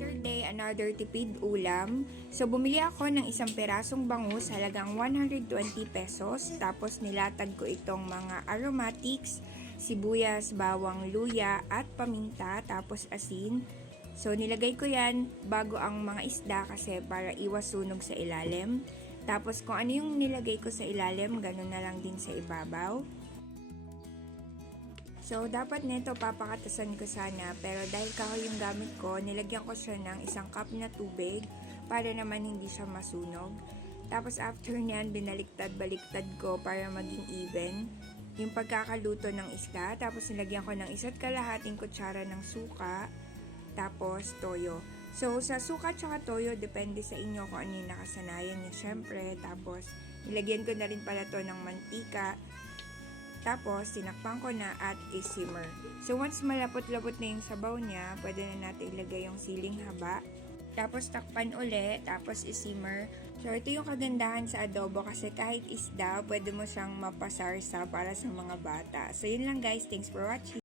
Another day, another tipid ulam. So, bumili ako ng isang perasong bangus halagang 120 pesos. Tapos, nilatag ko itong mga aromatics, sibuyas, bawang, luya, at paminta. Tapos, asin. So, nilagay ko yan bago ang mga isda kasi para iwas sunog sa ilalim. Tapos, kung ano yung nilagay ko sa ilalim, ganun na lang din sa ibabaw. So, dapat nito papakatasan ko sana, pero dahil kahoy yung gamit ko, nilagyan ko siya ng isang cup na tubig para naman hindi siya masunog. Tapos after nyan, binaliktad-baliktad ko para maging even yung pagkakaluto ng isda. Tapos nilagyan ko ng 1 kalahating kutsara ng suka, tapos toyo. So, sa suka at toyo, depende sa inyo kung ano yung nakasanayan nyo syempre. Tapos, nilagyan ko na rin pala to ng mantika. Tapos, tinakpan ko na at i-simmer. So, once malapot-lapot na yung sabaw niya, pwede na natin ilagay yung siling haba. Tapos, takpan uli, tapos i-simmer. So, ito yung kagandahan sa adobo kasi kahit isda, pwede mo siyang mapasarsa para sa mga bata. So, yun lang guys. Thanks for watching.